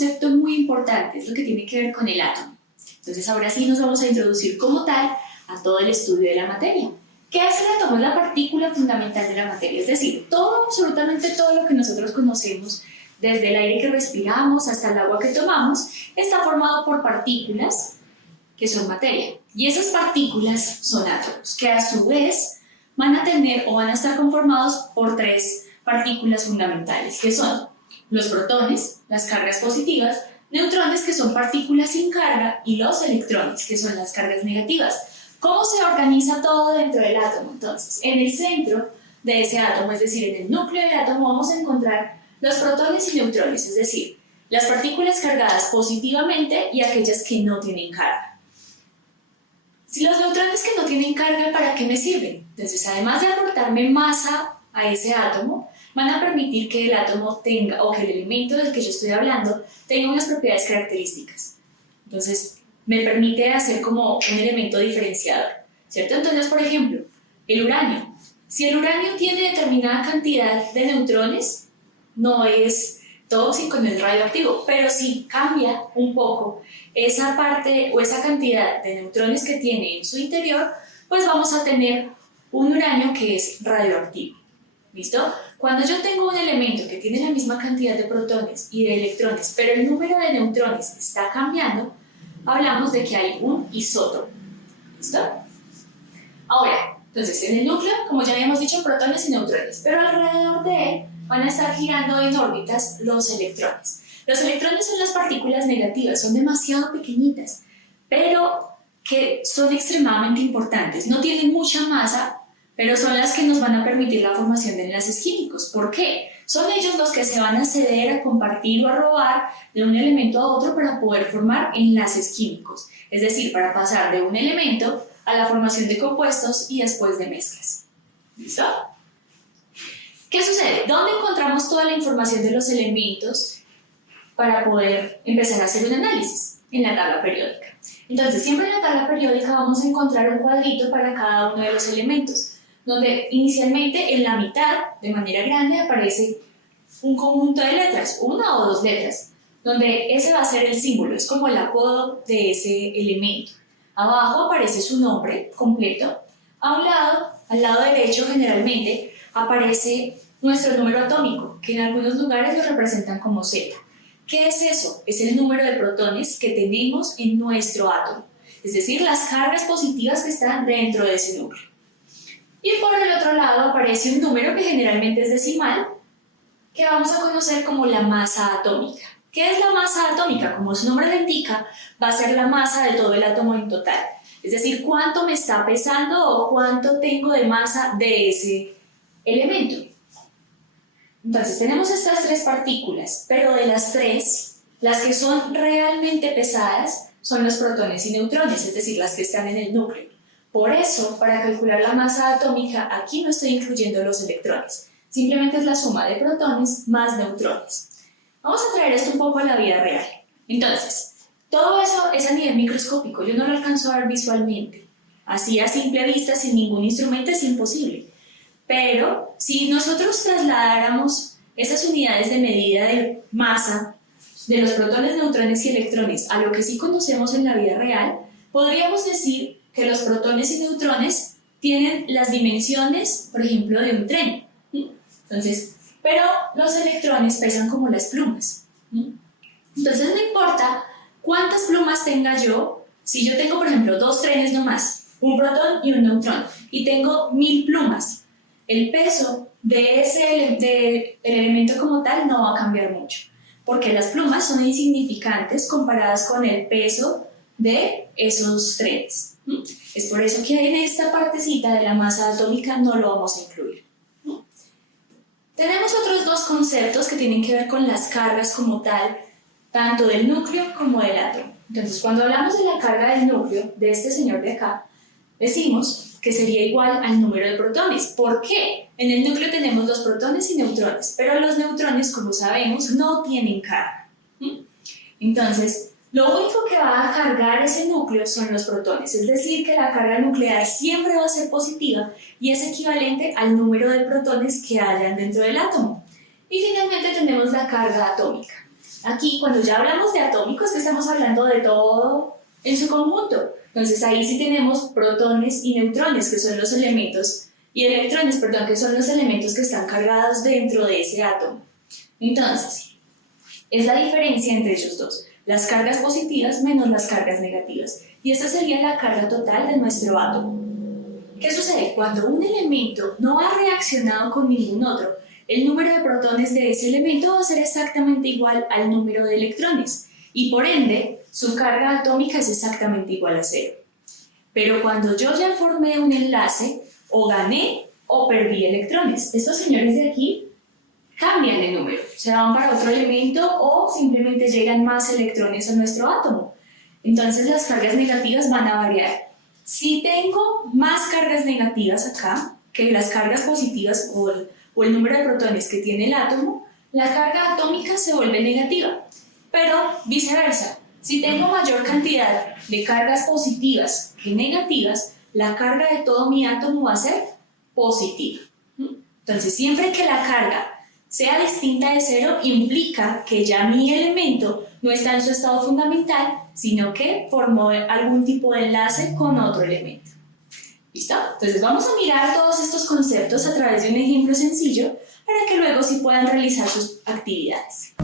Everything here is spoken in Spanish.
concepto muy importante, es lo que tiene que ver con el átomo. Entonces ahora sí nos vamos a introducir como tal a todo el estudio de la materia. ¿Qué es el átomo? Es la partícula fundamental de la materia, es decir, todo, absolutamente todo lo que nosotros conocemos, desde el aire que respiramos hasta el agua que tomamos, está formado por partículas que son materia. Y esas partículas son átomos, que a su vez van a tener o van a estar conformados por tres partículas fundamentales, que son los protones, las cargas positivas, neutrones, que son partículas sin carga, y los electrones, que son las cargas negativas. ¿Cómo se organiza todo dentro del átomo? Entonces, en el centro de ese átomo, es decir, en el núcleo del átomo, vamos a encontrar los protones y neutrones, es decir, las partículas cargadas positivamente y aquellas que no tienen carga. Si los neutrones que no tienen carga, ¿para qué me sirven? Entonces, además de aportarme masa a ese átomo, van a permitir que el átomo tenga, o que el elemento del que yo estoy hablando, tenga unas propiedades características. Entonces, me permite hacer como un elemento diferenciador, ¿cierto? Entonces, por ejemplo, el uranio. Si el uranio tiene determinada cantidad de neutrones, no es tóxico, no es radioactivo, pero si cambia un poco esa parte o esa cantidad de neutrones que tiene en su interior, pues vamos a tener un uranio que es radioactivo. ¿Listo? Cuando yo tengo un elemento que tiene la misma cantidad de protones y de electrones, pero el número de neutrones está cambiando, hablamos de que hay un isótopo. ¿Listo? Ahora, entonces en el núcleo, como ya habíamos dicho, protones y neutrones, pero alrededor de él van a estar girando en órbitas los electrones. Los electrones son las partículas negativas, son demasiado pequeñitas, pero que son extremadamente importantes. No tienen mucha masa, pero son las que nos van a permitir la formación de enlaces químicos. ¿Por qué? Son ellos los que se van a ceder, a compartir o a robar de un elemento a otro para poder formar enlaces químicos, es decir, para pasar de un elemento a la formación de compuestos y después de mezclas. ¿Listo? ¿Qué sucede? ¿Dónde encontramos toda la información de los elementos para poder empezar a hacer un análisis? En la tabla periódica. Entonces, siempre en la tabla periódica vamos a encontrar un cuadrito para cada uno de los elementos, donde inicialmente en la mitad, de manera grande, aparece un conjunto de letras, una o dos letras, donde ese va a ser el símbolo, es como el apodo de ese elemento. Abajo aparece su nombre completo. A un lado, al lado derecho generalmente, aparece nuestro número atómico, que en algunos lugares lo representan como Z. ¿Qué es eso? Es el número de protones que tenemos en nuestro átomo, es decir, las cargas positivas que están dentro de ese núcleo. Y por el otro lado aparece un número que generalmente es decimal, que vamos a conocer como la masa atómica. ¿Qué es la masa atómica? Como su nombre lo indica, va a ser la masa de todo el átomo en total. Es decir, cuánto me está pesando o cuánto tengo de masa de ese elemento. Entonces tenemos estas tres partículas, pero de las tres, las que son realmente pesadas son los protones y neutrones, es decir, las que están en el núcleo. Por eso, para calcular la masa atómica, aquí no estoy incluyendo los electrones, simplemente es la suma de protones más neutrones. Vamos a traer esto un poco a la vida real. Entonces, todo eso es a nivel microscópico, yo no lo alcanzo a ver visualmente. Así a simple vista, sin ningún instrumento, es imposible. Pero si nosotros trasladáramos esas unidades de medida de masa de los protones, neutrones y electrones a lo que sí conocemos en la vida real, podríamos decir que los protones y neutrones tienen las dimensiones, por ejemplo, de un tren. Entonces, pero los electrones pesan como las plumas. Entonces no importa cuántas plumas tenga yo, si yo tengo, por ejemplo, dos trenes nomás, un protón y un neutrón, y tengo 1000 plumas, el peso del elemento como tal no va a cambiar mucho, porque las plumas son insignificantes comparadas con el peso de esos trenes. Es por eso que en esta partecita de la masa atómica no lo vamos a incluir. Tenemos otros dos conceptos que tienen que ver con las cargas como tal, tanto del núcleo como del átomo. Entonces, cuando hablamos de la carga del núcleo, de este señor de acá, decimos que sería igual al número de protones. ¿Por qué? En el núcleo tenemos los protones y neutrones, pero los neutrones, como sabemos, no tienen carga. Entonces, lo único que va a cargar ese núcleo son los protones, es decir, que la carga nuclear siempre va a ser positiva y es equivalente al número de protones que hayan dentro del átomo. Y finalmente tenemos la carga atómica. Aquí, cuando ya hablamos de atómicos, que estamos hablando de todo en su conjunto. Entonces ahí sí tenemos protones y neutrones, que son los elementos, y electrones, perdón, que son los elementos que están cargados dentro de ese átomo. Entonces, es la diferencia entre ellos dos, las cargas positivas menos las cargas negativas. Y esta sería la carga total de nuestro átomo. ¿Qué sucede? Cuando un elemento no ha reaccionado con ningún otro, el número de protones de ese elemento va a ser exactamente igual al número de electrones y por ende su carga atómica es exactamente igual a cero. Pero cuando yo ya formé un enlace, o gané o perdí electrones. Estos señores de aquí cambian de número, se van para otro elemento o simplemente llegan más electrones a nuestro átomo. Entonces las cargas negativas van a variar. Si tengo más cargas negativas acá que las cargas positivas o el número de protones que tiene el átomo, la carga atómica se vuelve negativa. Pero viceversa, si tengo mayor cantidad de cargas positivas que negativas, la carga de todo mi átomo va a ser positiva. Entonces, siempre que la carga sea distinta de cero, implica que ya mi elemento no está en su estado fundamental, sino que formó algún tipo de enlace con otro elemento. ¿Listo? Entonces vamos a mirar todos estos conceptos a través de un ejemplo sencillo para que luego sí puedan realizar sus actividades.